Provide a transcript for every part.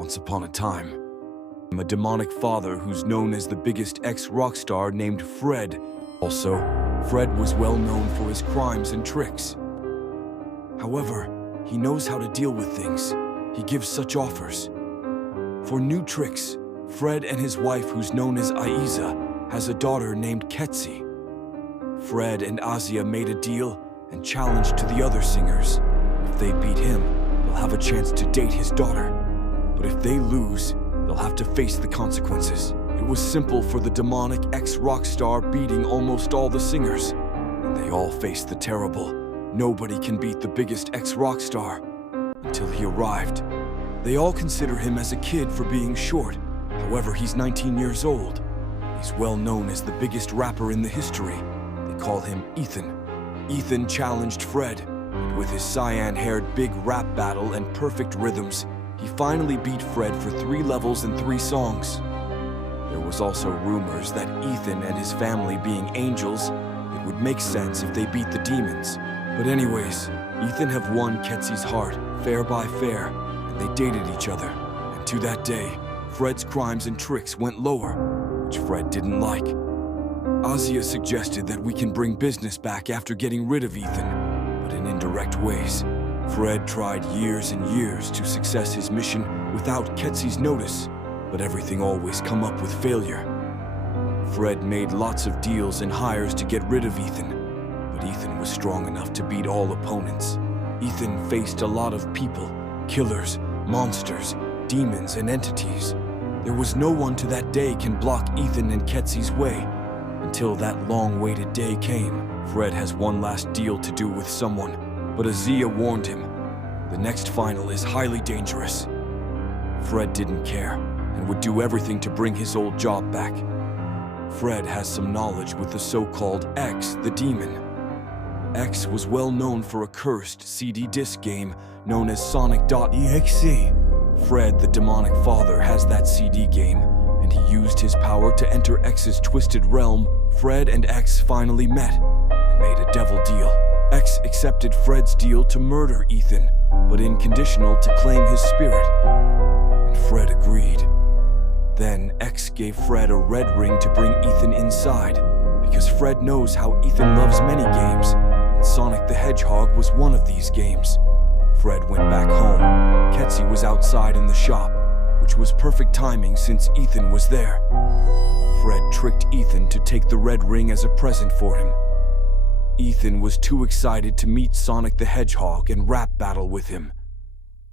Once upon a time, a demonic father who's known as the biggest ex-rock star named Fred. Also, Fred was well known for his crimes and tricks. However, he knows how to deal with things. He gives such offers. For new tricks, Fred and his wife, who's known as Aiza, has a daughter named Ketsi. Fred and Azia made a deal and challenged to the other singers. If they beat him, they'll have a chance to date his daughter. But if they lose, they'll have to face the consequences. It was simple for the demonic ex-rock star beating almost all the singers, and they all faced the terrible. Nobody can beat the biggest ex-rock star until he arrived. They all consider him as a kid for being short. However, he's 19 years old. He's well known as the biggest rapper in the history. They call him Ethan. Ethan challenged Fred, and with his cyan-haired big rap battle and perfect rhythms, he finally beat Fred for 3 levels and 3 songs. There was also rumors that Ethan and his family being angels, it would make sense if they beat the demons. But anyways, Ethan have won Ketsi's heart, fair by fair, and they dated each other. And to that day, Fred's crimes and tricks went lower, which Fred didn't like. Azia suggested that we can bring business back after getting rid of Ethan, but in indirect ways. Fred tried years and years to success his mission without Ketsi's notice, but everything always come up with failure. Fred made lots of deals and hires to get rid of Ethan, but Ethan was strong enough to beat all opponents. Ethan faced a lot of people, killers, monsters, demons, and entities. There was no one to that day can block Ethan and Ketsi's way, until that long-awaited day came. Fred has one last deal to do with someone, but Azia warned him. The next final is highly dangerous. Fred didn't care, and would do everything to bring his old job back. Fred has some knowledge with the so-called X, the demon. X was well known for a cursed CD disc game known as Sonic.EXE. Fred, the demonic father, has that CD game, and he used his power to enter X's twisted realm. Fred and X finally met and made a devil deal. X accepted Fred's deal to murder Ethan, but in conditional to claim his spirit. And Fred agreed. Then X gave Fred a red ring to bring Ethan inside, because Fred knows how Ethan loves many games, and Sonic the Hedgehog was one of these games. Fred went back home. Ketsi was outside in the shop, which was perfect timing since Ethan was there. Fred tricked Ethan to take the red ring as a present for him. Ethan was too excited to meet Sonic the Hedgehog and rap battle with him.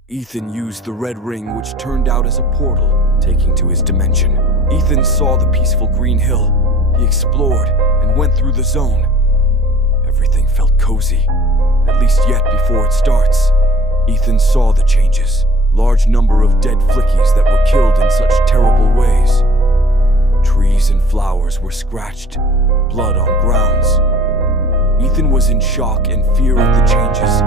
Ethan used the red ring, which turned out as a portal, taking to his dimension. Ethan saw the peaceful green hill. He explored and went through the zone. Everything felt cozy, at least yet before it starts. Ethan saw the changes. Large number of dead flickies that were killed in such terrible ways. Trees and flowers were scratched, blood on grounds. Ethan was in shock and fear of the changes,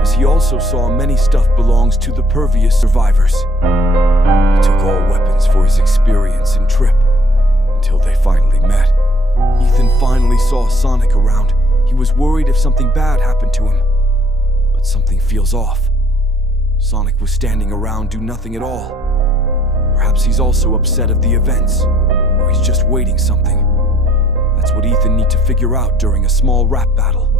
as he also saw many stuff belongs to the pervious survivors. He took all weapons for his experience and trip, until they finally met. Ethan finally saw Sonic around. He was worried if something bad happened to him, but something feels off. Sonic was standing around, do nothing at all. Perhaps he's also upset of the events, or he's just waiting something. That's what Ethan needs to figure out during a small rap battle.